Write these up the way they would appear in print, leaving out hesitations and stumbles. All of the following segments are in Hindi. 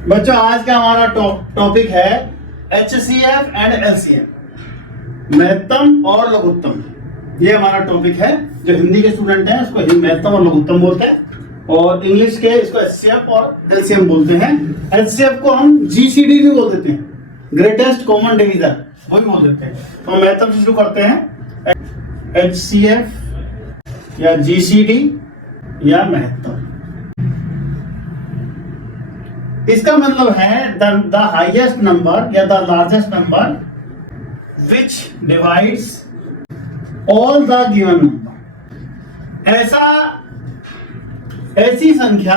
बच्चों आज का हमारा टॉपिक है HCF एंड LCM, महत्तम और लघुत्तम। ये हमारा टॉपिक है। जो हिंदी के स्टूडेंट हैं उसको महत्तम और लघुत्तम बोलते हैं, और इंग्लिश के इसको HCF और LCM बोलते हैं। HCF को हम GCD भी बोल देते हैं, ग्रेटेस्ट कॉमन डिवीजर, वो भी बोल देते हैं। तो हम महत्तम से शुरू करते हैं, HCF या GCD या महत्तम। इसका मतलब है द हाईएस्ट नंबर या the largest number which divides all the given number. ऐसी संख्या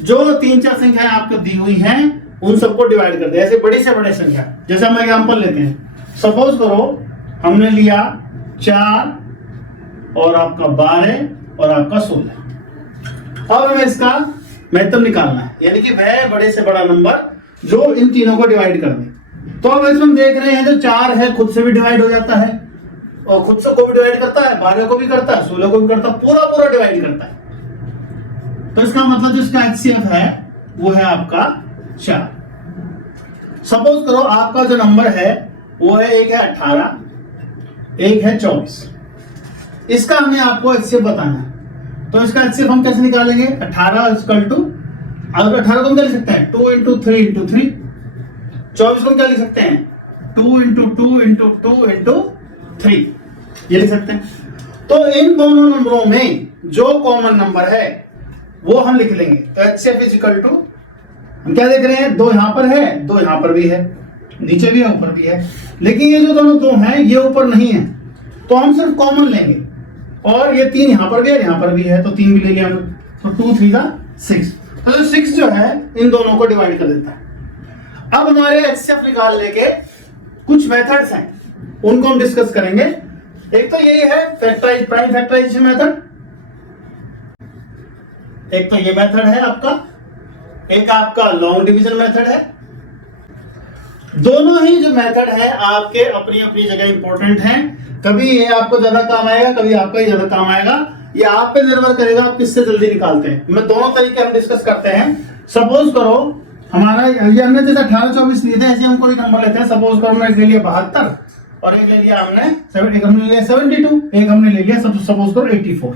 जो 3-4 संख्याएं आपको दी हुई हैं उन सबको डिवाइड करते हैं। ऐसे बड़ी से बड़ी संख्या, जैसे हम एग्जांपल लेते हैं, सपोज करो हमने लिया 4 और आपका 12 और आपका 16। अब हमें इसका महत्तम निकालना है, यानी कि वह बड़े से बड़ा नंबर जो इन तीनों को डिवाइड कर दे। तो अब इसमें हम देख रहे हैं जो 4 है खुद से भी डिवाइड हो जाता है, और खुद से को भी डिवाइड करता है, 12 को भी करता है, 16 को भी करता है, पूरा डिवाइड करता है। तो इसका मतलब जो इसका HCF है वो है आपका 4। सपोज करो आपका जो नंबर है वो है, एक है 18, एक है 24। इसका हमें आपको HCF बताना है। तो इसका HCF हम कैसे निकालेंगे? 18 इक्वल टू, अगर 18 को हम क्या लिख सकते हैं? 2 इंटू 3 इंटू 3। 24 को हम क्या लिख सकते हैं? 2 इंटू 2 इंटू 2 इंटू 3, ये लिख सकते हैं। तो इन दोनों नंबरों में जो कॉमन नंबर है वो हम लिख लेंगे। तो HCF इज इक्वल टू, हम क्या देख रहे हैं? 2 यहां पर है, 2 यहां पर भी है, नीचे भी है, ऊपर भी है। लेकिन ये जो दोनों 2 हैं ये ऊपर नहीं है, तो हम सिर्फ कॉमन लेंगे। और ये 3 यहां पर भी है, यहां पर भी है, तो 3 भी ले लिया हमने। तो 2 3 का 6। तो जो 6 जो है इन दोनों को डिवाइड कर देता है। अब हमारे HCF निकालने के कुछ मेथड्स हैं, उनको हम डिस्कस करेंगे। एक तो यही है प्राइम फैक्टराइजेशन मेथड, एक तो ये मेथड है आपका, एक आपका लॉन्ग डिवीजन मेथड है। दोनों ही जो मेथड है आपके अपनी अपनी जगह इंपॉर्टेंट हैं। कभी ये आपको ज्यादा काम आएगा, कभी आपका ही ज्यादा काम आएगा। ये आप पे निर्भर करेगा आप किससे जल्दी निकालते हैं। मैं दोनों तरीके हम डिस्कस करते हैं। सपोज करो हमारा ये हमने जैसे 18-24 लिए थे, ऐसे हम कोई नंबर लेते हैं। सपोज करो हमने एक ले लिया 72 और एक ले लिया हमने 72, एक हमने ले लिया सपोज करो 84।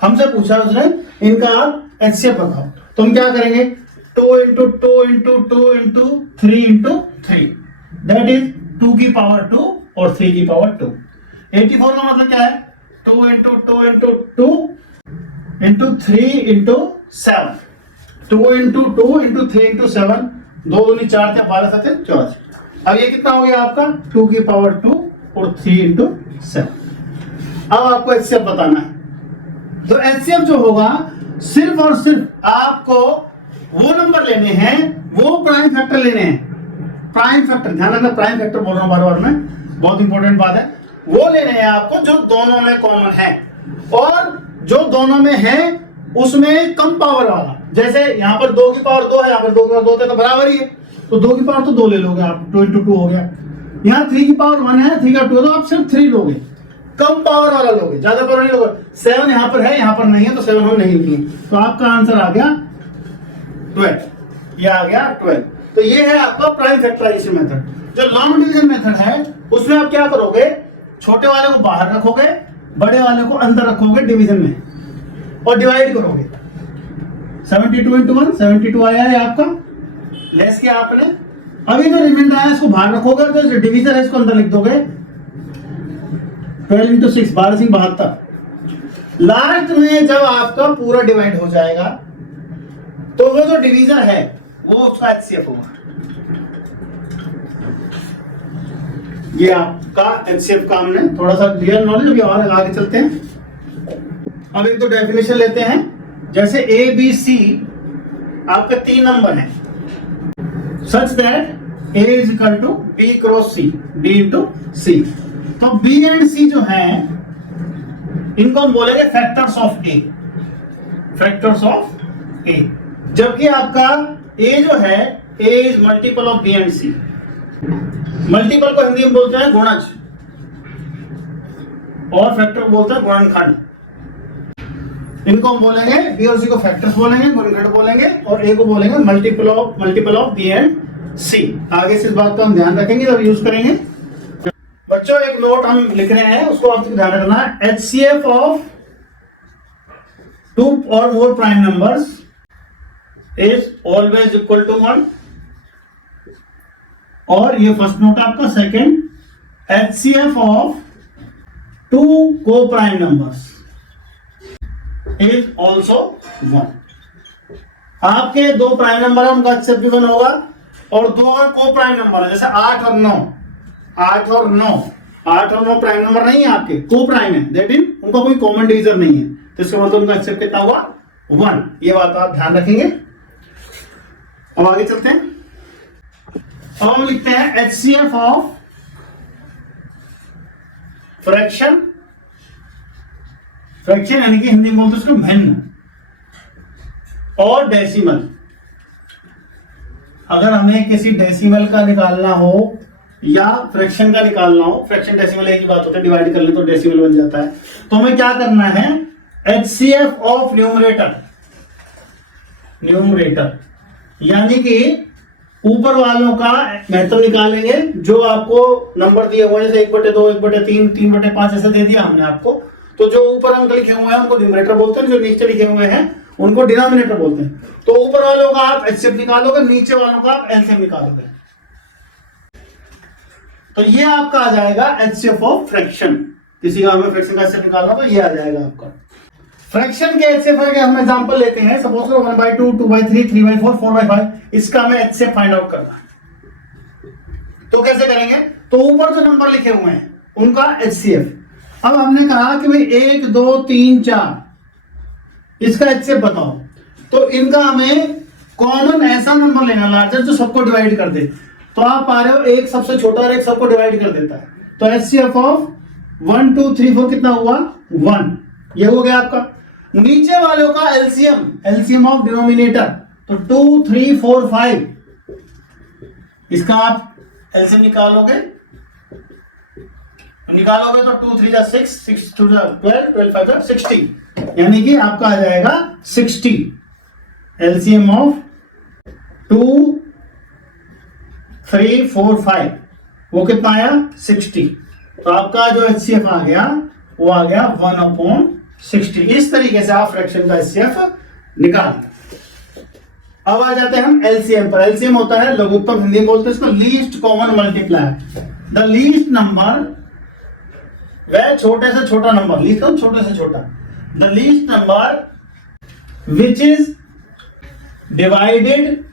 हमसे पूछा उसने इनका आप HCF बताओ। तो हम क्या करेंगे? 2 into 2 into 2 into 3 into 3, that is 2 की पावर 2 और 3 की पावर 2। 84 का मतलब क्या है? 2 into 2 into 2 into 3 into 7। 2 into 2 into 3 into 7, 2 दूनी 4 थे, 12 7 14। अब ये कितना हो गया आपका? 2 की पावर 2 और 3 इंटू 7। अब आपको HCF बताना है। तो HCF जो होगा, सिर्फ और सिर्फ आपको वो नंबर लेने हैं, वो प्राइम फैक्टर लेने हैं। प्राइम फैक्टर, ध्यान रखना, प्राइम फैक्टर बोल रहा हूं बार-बार मैं, बहुत इंपॉर्टेंट बात है। वो लेने हैं आपको जो दोनों में कॉमन है, और जो दोनों में है उसमें कम पावर वाला। जैसे यहाँ पर 2 की पावर 2 है, यहाँ पर 2 की पावर 2 है, तो बराबर ही है। तो 2 की पावर तो 2 ले लोगे आप, 2 इंटू 2 हो गया। यहाँ 3 की पावर 1 है, 3 का 2 है, तो आप सिर्फ 3 लोगे, कम पावर वाला लोगे, ज्यादा पावर नहीं लोगे। 7 यहाँ पर है, यहाँ पर नहीं है, तो 7 हम नहीं लिए। तो आपका आंसर आ गया 12, ये आ गया 12। तो ये है आपका प्राइम फैक्टराइजेशन मेथड। जो लॉन्ग डिवीजन मेथड है उसमें आप क्या करोगे? छोटे वाले को बाहर रखोगे, बड़े वाले को अंदर रखोगे डिवीजन में, और डिवाइड करोगे। 72 इंटू 1 72 आया है आपका, लेस किया आपने। अभी जो रिमाइंडर आया इसको बाहर रखोगे, तो जो डिवीजन है इसको अंदर लिख दोगे। 12 इंटू 6 12 सिंह 72। लास्ट में जब आपका पूरा डिवाइड हो जाएगा तो वो जो डिवीजन है वो उसका HCF होगा। ये आपका HCF का हमने थोड़ा सा क्लियर नॉलेज, अभी और आगे चलते हैं। अब एक तो डेफिनेशन लेते हैं। जैसे ABC आपके 3 नंबर हैं, such that A is equal to B cross C, B into C। तो B एंड C जो है इनको हम बोलेंगे factors of A, factors of A। जबकि आपका A जो है, A is multiple of B and C। Multiple को हिंदी में बोलते हैं गुणज, और फैक्टर बोलते हैं गुणनखंड। इनको हम बोलेंगे बी और सी को फैक्टर्स बोलेंगे, गुणनखंड बोलेंगे, और ए को बोलेंगे मल्टीपल ऑफ बी एंड सी। आगे से इस बात का हम ध्यान रखेंगे जब यूज करेंगे। बच्चों एक नोट हम लिख रहे हैं, उसको आपको ध्यान रखना है। HCF of 2 or more prime numbers is always equal to 1, और ये फर्स्ट नोट आपका। Second, HCF of 2 co-prime numbers is also 1। आपके 2 प्राइम नंबर है, उनका HCF भी 1 होगा, और 2 और को प्राइम नंबर है, जैसे 8 और 9, 8 और 9 प्राइम नंबर नहीं है आपके, को प्राइम है, दैट इज उनका कोई कॉमन डिवीजर नहीं है, तो इसका मतलब उनका HCF कितना हुआ 1। ये बात आप ध्यान रखेंगे। अब आगे चलते हैं। अब हम लिखते हैं HCF ऑफ फ्रैक्शन यानी कि हिंदी में बोलते हैं उसको भिन्न, और डेसिमल। अगर हमें किसी डेसिमल का निकालना हो या फ्रैक्शन का निकालना हो, फ्रैक्शन डेसिमल एक ही बात होता है, डिवाइड कर ले तो डेसिमल बन जाता है, तो हमें क्या करना है, HCF ऑफ न्यूमरेटर यानी कि ऊपर वालों का महत्व निकालेंगे। जो आपको नंबर दिए हुए हैं जैसे 1/2, 1/3, 3/5 ऐसे दे दिया हमने आपको, तो जो ऊपर अंक लिखे हुए हैं उनको न्यूमरेटर बोलते हैं, जो नीचे लिखे हुए हैं उनको डिनोमिनेटर बोलते हैं। तो ऊपर वालों का आप HCF निकालोगे, नीचे वालों का आप LCM निकालोगे, तो ये आपका आ जाएगा HCF ऑफ फ्रैक्शन। किसी का हमें फ्रैक्शन का HCF निकालना तो ये आ जाएगा आपका। फ्रैक्शन के HCF के हम एग्जांपल लेते हैं, सपोज करो 1/2, 2/3, 3/4, 4/5, इसका हमें HCF फाइंड आउट करना है। तो कैसे करेंगे, तो ऊपर जो नंबर लिखे हुए हैं उनका HCF। अब हमने कहा कि भाई 1, 2, 3, 4 इसका HCF बताओ, तो इनका हमें कॉमन ऐसा नंबर लेना लार्जर जो सबको डिवाइड कर दे। तो आप पा रहे हो एक सबसे छोटा और एक सबको डिवाइड कर देता है, तो HCF ऑफ 1, 2, 3, 4 कितना हुआ 1, ये हो गया आपका। नीचे वालों का LCM ऑफ डिनोमिनेटर, तो 2, 3, 4, 5 इसका आप LCM निकालोगे तो 2, 3 6, 6 2 12, 12 5 60, यानी कि आपका आ जाएगा 60। LCM ऑफ 2, 3, 4, 5 वो कितना आया 60, तो आपका जो HCF आ गया वो आ गया 1/60। इस तरीके से आप फ्रैक्शन का HCF निकालते। अब आ जाते हैं हम LCM पर। LCM होता है लघुत्तम, हिंदी में बोलते हैं इसको least common multiplier. The least number, वह छोटे से छोटा नंबर, लीस्ट कौन छोटे से छोटा, the least number which is divided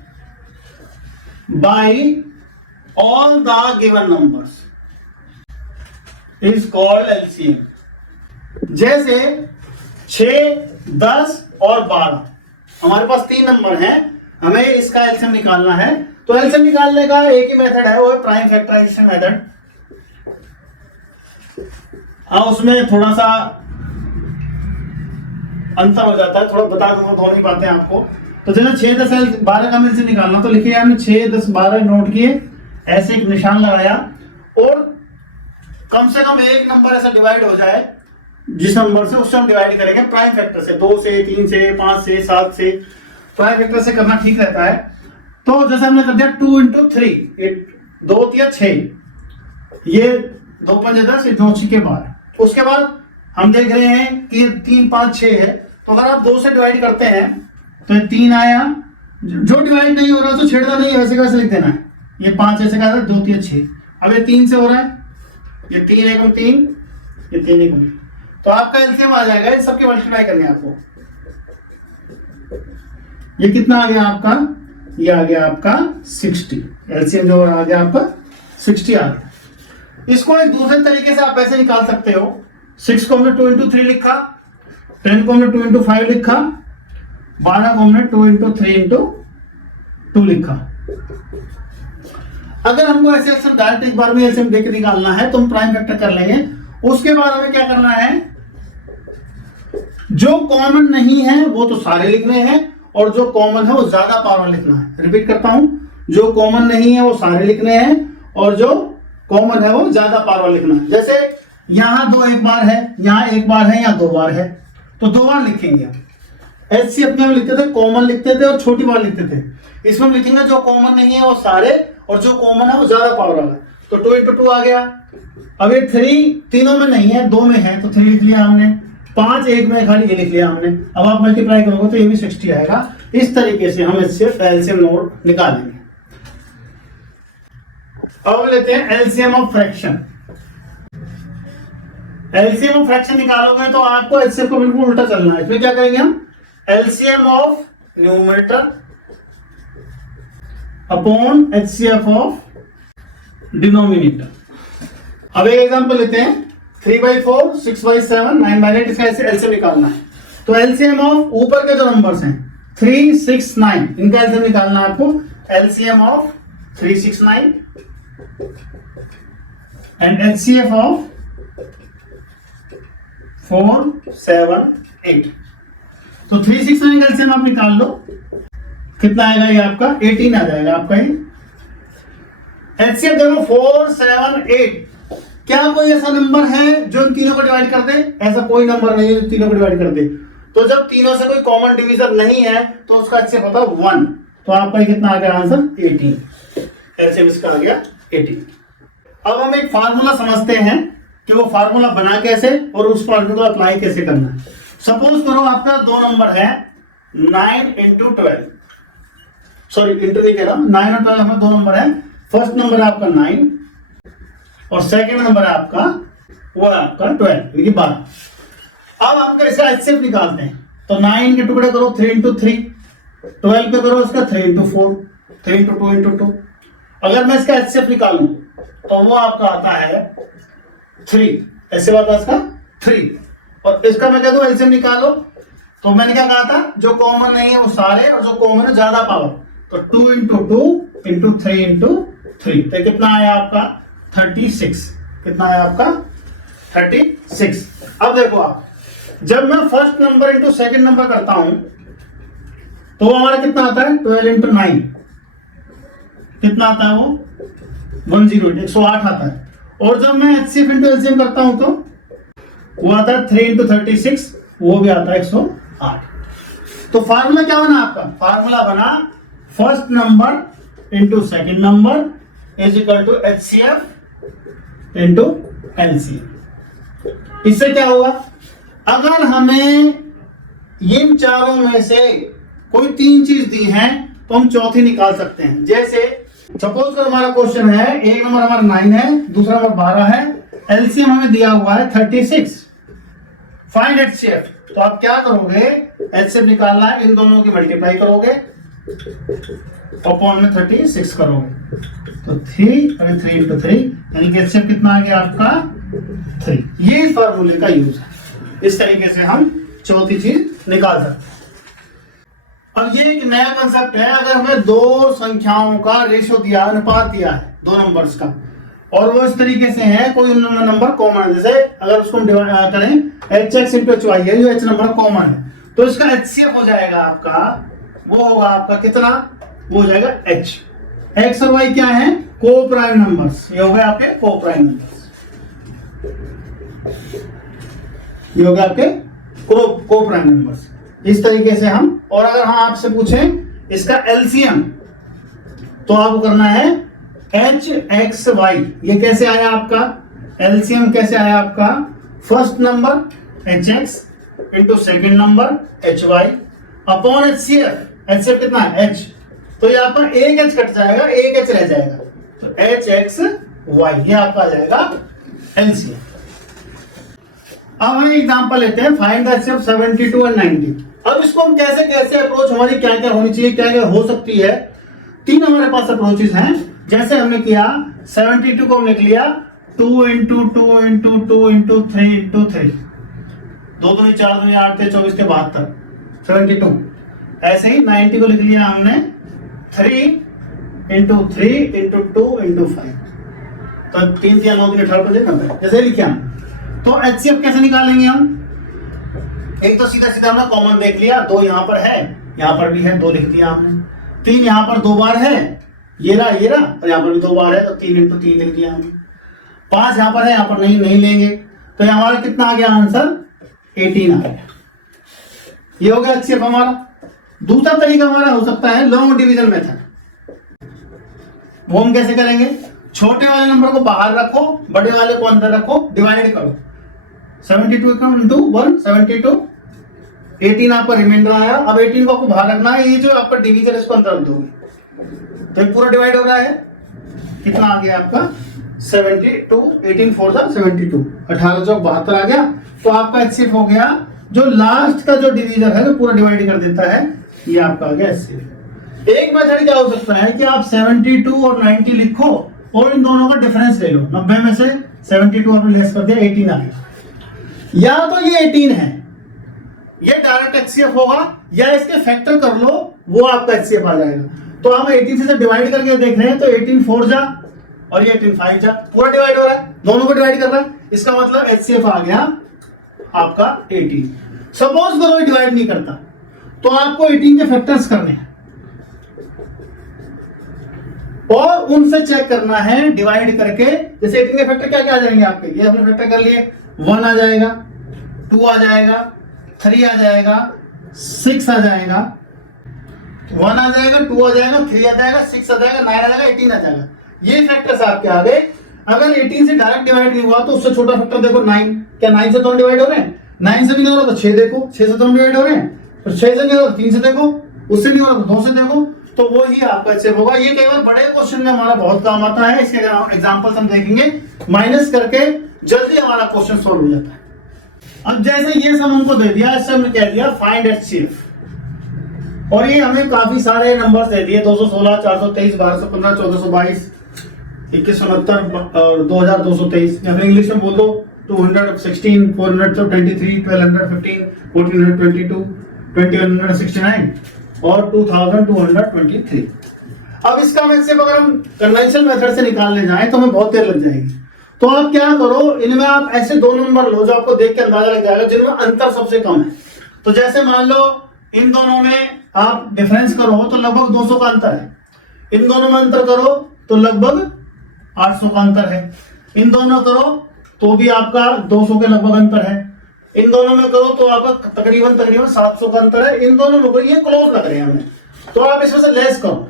by all the given numbers is called LCM। जैसे 6, 10 और 12 हमारे पास 3 नंबर हैं, हमें इसका LCM निकालना है, तो LCM निकालने का एक ही मेथड है, वो है प्राइम फैक्टराइजेशन मेथड। हाँ उसमें थोड़ा सा अंतर हो जाता है, थोड़ा बता दूंगा दोनों ही बातें आपको। तो जैसे 6, 10, 12 का LCM निकालना, तो लिखिए हमने 6, 10, 12 नोट किए, ऐसे एक निशान लगाया, और कम से कम एक नंबर ऐसा डिवाइड हो जाए जिस नंबर से उससे हम डिवाइड करेंगे प्राइम फैक्टर से, 2 से, 3 से, 5 से, 7 से, प्राइम फैक्टर से करना ठीक रहता है। तो जैसे हमने कर दिया 2 × 3, 2 या 6, ये 2 5 10, 2 6 12। उसके बाद हम देख रहे हैं कि 3 5 6 है, तो अगर आप 2 से डिवाइड करते हैं तो 3 आया, जो डिवाइड नहीं हो रहा तो छेड़ना नहीं, वैसे कैसे लिख देना है, ये 5 ऐसे कहा था, 2 3 6। अब ये 3 से हो रहा है, ये 3 एकम 3, ये 3 एकम, तो आपका LCM आ जाएगा, इन सबके मल्टीप्लाई करने आपको। ये कितना आ गया आपका, ये आ गया आपका 60। LCM जो आ गया आपका 60 आ गया। इसको एक दूसरे तरीके से आप ऐसे निकाल सकते हो, 6 को हमने 2 × 3 लिखा, 10 को हमने 2 × 5 लिखा, 12 को हमने 2 × 3 × 2 लिखा। अगर हमको ऐसे अक्सर डायरेक्ट एक बार में LCM देके निकालना है तो हम प्राइम फैक्टर कर लेंगे। उसके बाद हमें क्या करना है, जो कॉमन नहीं है वो तो सारे लिखने हैं, और जो कॉमन है वो ज्यादा पावर लिखना है। रिपीट करता हूं, जो कॉमन नहीं है वो सारे लिखने हैं, और जो कॉमन है वो ज्यादा पावर लिखना है। जैसे यहां 2 एक बार है, यहां 1 बार है, यहां 2 बार है, तो 2 बार लिखेंगे। HCF में हम लिखते थे कॉमन लिखते थे और छोटी पावर लिखते थे। इसमें हम लिखेंगे जो कॉमन नहीं है वो सारे, और जो कॉमन है वो ज्यादा पावर वाला। तो 2 into 2 आ गया। अब ये 3 तीनों में नहीं है, 2 में है, तो 3 लिख लिया हमने। 5 एक में खाली ये लिख लिया हमने। अब आप मल्टीप्लाई करोगे तो ये भी 60 आएगा। इस तरीके से हम इससे एलसीएम नोट निकालेंगे। अब लेते हैं LCM of fraction. LCM of fraction निकालोगे तो आपको एचसीएफ को बिल्कुल उल्टा चलना है। इसमें क्या करेंगे हम, LCM of numerator upon HCF of denominator. अब एक एग्जांपल लेते हैं, 3/4, 6/7, 9/8, इसका एलसीएम निकालना है। तो एलसीएम ऑफ ऊपर के जो नंबर्स हैं 3, 6, 9, इनका एलसीएम निकालना है आपको। LCM of 3, 6, 9 and HCF of 4, 7, 8। तो 3, 6, 9 का एलसीएम आप निकाल लो, कितना आएगा ये आपका 18 आ जाएगा आपका ये। एचसीएफ देखो 4, 7, 8। क्या कोई ऐसा नंबर है जो इन तीनों को डिवाइड कर दे? ऐसा कोई नंबर नहीं है जो तीनों को डिवाइड कर दे। तो जब तीनों से कोई कॉमन डिवीजर नहीं है तो उसका एचसीएफ होता है 1। तो आपका कितना आ गया आंसर 18। एचसीएफ इसका आ गया 18। अब हम एक फार्मूला समझते हैं कि वो फार्मूला बना कैसे और उस फार्मूला को अप्लाई कैसे करना है। सपोज करो आपका दो नंबर है 9 into 12, सॉरी इंटू नहीं कह रहा, 9 और 12 हमें दो नंबर है। फर्स्ट नंबर है आपका 9 और सेकंड नंबर है आपका वो है आपका 12 12। अब हम इसका एचसीएफ निकालते हैं। तो 9 के टुकड़े करो 3 into 3, 12 पे करो इसका 3 into 4, 3 into 2 into 2। अगर मैं इसका एचसीएफ निकालूं तो वो आपका आता है 3, ऐसे बात है इसका 3। और इसका मैं कह दूं एलसीएम निकालो, तो मैंने क्या कहा था, जो कॉमन नहीं है वो सारे और जो कॉमन है ज्यादा पावर। तो 2 into 2 into 3 into 3, तो कितना आया आपका 36। कितना आया आपका 36। अब देखो आप, जब मैं first number into second number करता हूं तो हमारा कितना आता है 12 into 9, कितना आता है वो 108 108 आता है। और जब मैं एचसीएफ इंटू एलसीएम करता हूं तो वो आता है 3 into 36, वो भी आता है 108। तो फार्मूला क्या बना आपका, फार्मूला बना first number into second number is equal to HCF into LCM. इससे क्या होगा, अगर हमें इन चारों में से कोई तीन चीज दी है तो हम चौथी निकाल सकते हैं। जैसे सपोज कर हमारा क्वेश्चन है, एक नंबर हमारा 9 है, दूसरा नंबर 12 है, एलसीएम हमें दिया हुआ है 36, फाइंड एचसीएफ। तो आप क्या करोगे, एचसीएफ निकालना है, इन दोनों की मल्टीप्लाई करोगे अपॉन में 36 करोगे तो 3 अगर 3 into 3 यानी कि एचसीएफ कितना आ गया आपका 3। ये इस फार्मूले का यूज है। इस तरीके से हम चौथी चीज निकाल सकते हैं। अब ये एक नया कंसेप्ट है, अगर हमें दो संख्याओं का रेशियो दिया, अनुपात दिया है दो नंबर्स का, और वो इस तरीके से है, कोई नंबर कॉमन है, जैसे अगर उसको हम डिवाइड करें hx into hy है, जो h नंबर कॉमन है, तो इसका एचसीएफ हो जाएगा आपका, वो होगा आपका कितना, वो हो जाएगा h। x और y क्या है, को प्राइम नंबर्स, ये हो गए आपके को प्राइम नंबर्स, ये हो गए आपके को प्राइम नंबर्स। इस तरीके से हम, और अगर हम आपसे पूछें इसका एलसीएम तो आपको करना है एच एक्स वाई। ये कैसे आया आपका एलसीएम, कैसे आया आपका, first number H X into second number H Y upon HCF. HCF कितना है एच, तो ये आपका एक एच कट जाएगा, एक एच रह जाएगा, तो एच एक्स वाई ये आपका आ जाएगा एलसीएम। अब हम एग्जांपल लेते हैं, फाइंड द एचसीएफ 72 और 90। अब इसको हम कैसे कैसे अप्रोच, हमारी क्या क्या होनी चाहिए, क्या क्या हो सकती है, तीन हमारे पास अप्रोचेस हैं। जैसे हमने किया 72 को हम लिख लिया 2 into 2 into 2 into 3 into 3, 2 दूनी 4 दूनी 8 थे 24 के 72, 72। ऐसे ही 90 को लिख लिया हमने 3 into 3 into 2 into 5, तो 3 3 9 3 18 पे 90, जैसे लिखे हम। तो एचसीएफ कैसे निकालेंगे हम, एक तो सीधा सीधा हमने कॉमन देख लिया, 2 यहाँ पर है, यहाँ पर भी है, 2 लिख दिया हमने, 3 यहाँ पर 2 बार है, ये रहा और यहाँ पर भी 2 बार है, तो 3 into 3 लिख दिया हमने। 5 यहाँ पर है, यहाँ पर नहीं लेंगे, तो यहाँ हमारा कितना आ गया आंसर 18 आ गया। ये हो गया HCF हमारा। दूसरा तरीका हमारा हो सकता है लॉन्ग डिवीजन मेथड। वो हम कैसे करेंगे, छोटे वाले नंबर को बाहर रखो, बड़े वाले को अंदर रखो, डिवाइड करो। 72 इंटू 1 72, 18 आपका रिमाइंडर आया। अब 18 को आपको बाहर रखना है, ये जो आपका डिवीजन इसको अंदर रख दोगे तो ये पूरा डिवाइड हो रहा है। कितना आ गया आपका 72, 18 4 72, 1872 आ गया। तो आपका HCF हो गया, जो लास्ट का जो डिवीजन है वो पूरा डिवाइड कर देता है, ये आपका आ गया HCF। एक मेथड क्या हो सकता है कि आप 72 और 90 लिखो और इन दोनों का डिफरेंस ले लो। 90 में से 72 आपने लेस कर दिया, 18 आ गया। या तो ये 18 है, ये डायरेक्ट HCF होगा, या इसके फैक्टर कर लो, वो आपका HCF आ जाएगा। तो हम 18 से डिवाइड करके देख रहे हैं, तो 18 4 जा और ये 18 5 जा, पूरा डिवाइड हो रहा है, दोनों को डिवाइड कर रहा है। इसका मतलब HCF आ गया आपका 18। सपोज करो ये डिवाइड नहीं करता, तो आपको 18 के फैक्टर्स करने हैं और उनसे चेक करना है डिवाइड करके। जैसे 18 के फैक्टर क्या क्या आ जाएंगे आपके, ये हमने फैक्टर कर लिए, 1 आ जाएगा, 2 आ जाएगा, 3 आ जाएगा, 6 आ जाएगा, 1 आ जाएगा, 2 आ जाएगा, 3 आ जाएगा, 6 आ जाएगा, 9 आ जाएगा, 18 आ जाएगा। ये फैक्टर्स आपके आ गए। अगर 18 से डायरेक्ट डिवाइड नहीं हुआ तो उससे छोटा फैक्टर देखो 9। क्या 9 से दोनों डिवाइड हो रहे हैं? 9 से भी नहीं हो रहा तो 6 देखो, 6 से दोनों डिवाइड हो रहे हैं, तो 6 से नहीं हो रहा 3 से देखो, उससे नहीं हो रहा तो 2 से देखो, तो वो ही आपका HCF होगा। ये कई बार बड़े क्वेश्चन में हमारा बहुत काम आता है, इसके एग्जांपल्स हम देखेंगे, माइनस करके जल्दी हमारा क्वेश्चन सॉल्व हो जाता है। अब जैसे ये सब हमको दे दिया, इससे हमने कह दिया फाइंड HCF, और ये हमें काफी सारे नंबर्स दे दिए, 216, 423, 1215, 1422, 2169 और 2223, या फिर इंग्लिश में बोल दो 216, 423, 1215, 1422, 2169 और 2223। अब इसका HCF अगर हम कन्वेंशनल मेथड से निकालने जाएं तो हमें बहुत देर लग जाएगी। तो आप क्या करो, इनमें आप ऐसे दो नंबर लो जो आपको देख के अंदाजा लग जाएगा जिनमें अंतर सबसे कम है। तो जैसे मान लो इन दोनों में आप डिफरेंस करो तो लगभग 200 का अंतर है, इन दोनों में अंतर करो तो लगभग 800 का अंतर है, इन दोनों करो तो भी आपका 200 के लगभग अंतर है, इन दोनों में करो तो आपका तकरीबन 700 का अंतर है, इन दोनों में करो, ये क्लोज लग रहे हैं हमें, तो आप इसमें से लेस करो।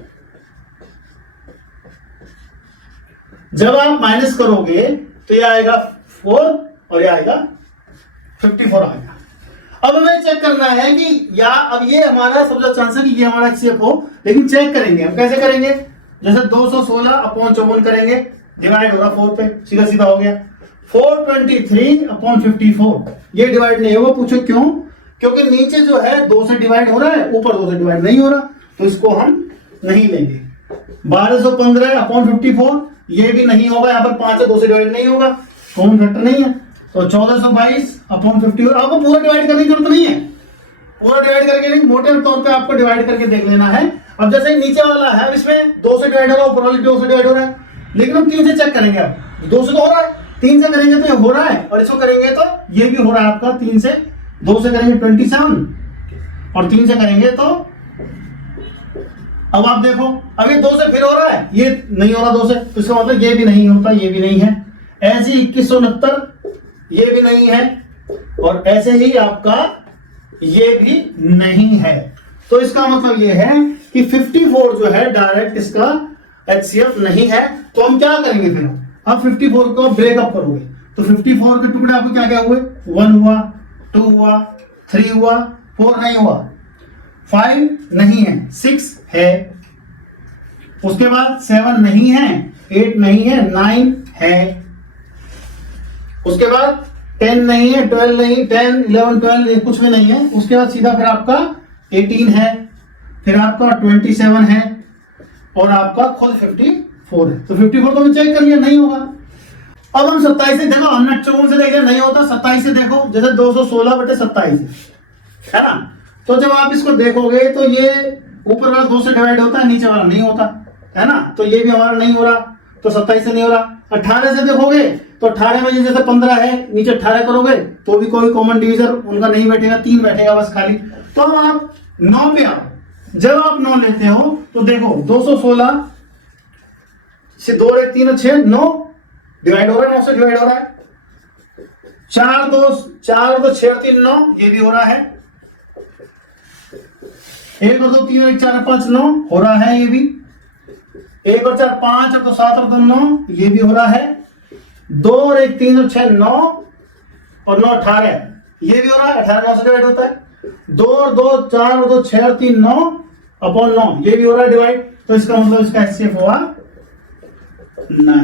जब आप माइनस करोगे तो ये आएगा 4 और ये आएगा 54 आएगा। अब हमें चेक करना है कि या अब ये हमारा सबसे चांस है कि ये हमारा HCF हो, लेकिन चेक करेंगे हम कैसे करेंगे। जैसे 216/54 करेंगे, डिवाइड होगा 4 पे, सीधा सीधा हो गया। 423/54, ये डिवाइड नहीं होगा। पूछो क्यों? क्योंकि नीचे जो है 2 से डिवाइड हो रहा है, ऊपर 2 से डिवाइड नहीं हो रहा, तो इसको हम नहीं लेंगे। 1215/54, ये भी नहीं होगा, यहाँ पर 5 से 2 से डिवाइड नहीं होगा, कॉमन फैक्टर नहीं है, तो 1422/54। आपको पूरा डिवाइड करने की जरूरत नहीं है, पूरा डिवाइड करके नहीं, मोटे तौर पे आपको डिवाइड करके देख लेना है। अब जैसे नीचे वाला है, इसमें 2 से डिवाइड हो रहा है, ऊपर वाले 2 से डिवाइड हो रहा है, लेकिन हम 3 से चेक करेंगे। अब 2 से तो हो रहा है, 3 से करेंगे तो ये हो रहा है, और इसको करेंगे तो ये भी हो रहा है आपका 3 से। 2 से करेंगे 27 और 3 से करेंगे तो अब आप देखो, अब ये 2 से फिर हो रहा है, ये नहीं हो रहा 2 से, तो इसका मतलब ये भी नहीं होता, ये भी नहीं है। ऐसे 2169, ये भी नहीं है, और ऐसे ही आपका ये भी नहीं है। तो इसका मतलब ये है कि 54 जो है डायरेक्ट इसका HCF नहीं है। तो हम क्या करेंगे फिर, अब 54 को ब्रेकअप करोगे तो 54 के टुकड़े आपको क्या क्या हुए, 1 हुआ, 2 हुआ, 3 हुआ, 4 नहीं हुआ, 5 नहीं है, 6 है, उसके बाद 7 नहीं है, 8 नहीं है, 9 है, उसके बाद 10 नहीं है, 12 नहीं, 10, 11, 12 कुछ भी नहीं है, उसके बाद सीधा फिर आपका 18 है, फिर आपका 27 है, और आपका खुद 54 है। तो 54 तो हमने चेक कर लिया, नहीं होगा। अब हम 27 से देखो, हमने 54 से देखा नहीं होता, 27 से देखो, जैसे 216/27 है ना। तो जब आप इसको देखोगे तो ये ऊपर वाला 2 से डिवाइड होता है, नीचे वाला नहीं होता है ना, तो ये भी हमारा नहीं हो रहा, तो 27 से नहीं हो रहा। 18 से देखोगे तो 18 में जैसे 15 है, नीचे 18 करोगे तो भी कोई कॉमन डिवीजर उनका नहीं बैठेगा, 3 बैठेगा बस खाली। तो आप 9 पे आओ, जब आप 9 लेते हो तो देखो 216 से 2 और 3 और 6, 9 डिवाइड हो रहा है, 9 से डिवाइड हो रहा है। 4 2 4 2 6 3 9, ये भी हो रहा है। 1 और 2 3 और 1 4 और 5 9 हो रहा है ये भी। 1 और 4 5 और 2 7 और 2 9 ये भी हो रहा है। 2 और 1 3 और 6 9 और 9 18 ये भी हो रहा है। 18 9 से डिवाइड होता है। 2 और 2 4 और 2 6 और 3 9 अपॉन 9 ये भी हो रहा है डिवाइड। तो इसका मतलब इसका HCF हुआ 9।